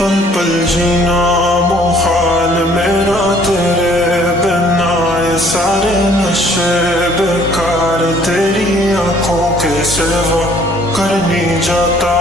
पल पल जीना मुहाल मेरा तेरे बिना, ये सारे नशे बेकार तेरी आंखों के सिवा। कर नहीं जाता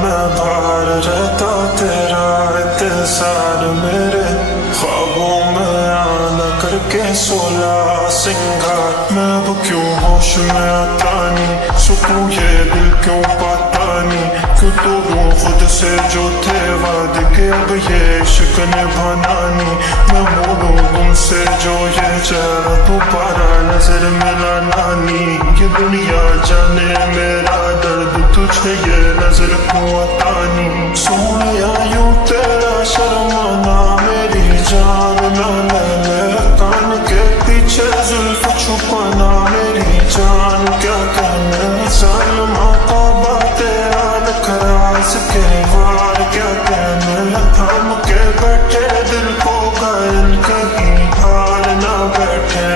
मैं बाहर रहता तेरा इंतजार, मेरे ख्वाबों में आना करके 16 सिंगार। मैं अब क्यों होश में आता नहीं, सुकून ये दिल क्यों पाता नहीं। क्यों तोड़ूं खुद से जो थे वादे के, अब ये इश्क निभाना नहीं। मैं मोड़ूं तुमसे जो ये चेहरा दोबारा नजर मिलाना नहीं। ये दुनिया जाने मेरा दर्द तुझे ये नजर क्यों आता नहीं। सोनिया यूं तेरा शर्माना मेरी जान ना ले, कान के पीछे जुल्फ छुपाना मेरी जान क्या कहने। जालिमा तौबा तेरा नखराज के वार क्या कहने। थाम के बैठे दिल को घायल कहीं हार ना बैठे।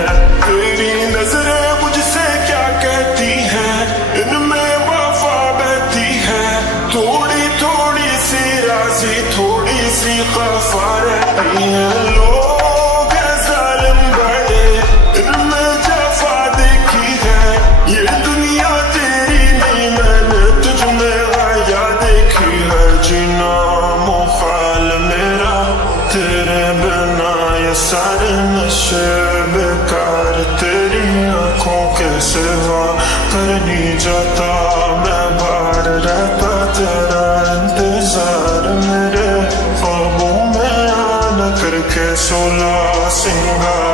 तेरी नजरें मुझसे क्या कहती हैं, इनमें वफा बहती है। थोड़ी थोड़ी सी राजी थोड़ी सी खफा रहती है। लोग हैं जालिम बड़े, इनमें जफा देखी है। ये दुनिया तेरी नहीं मैंने तुझ में आया देखी है। जीना मुहाल मेरा तेरे बिना, ये सारे नशे बेकार तेरी आंखों के सिवा। कर नहीं जाता मैं बाहर रहता तेरा इंतजार, मेरे ख्वाबों में आना करके 16 सिंगार।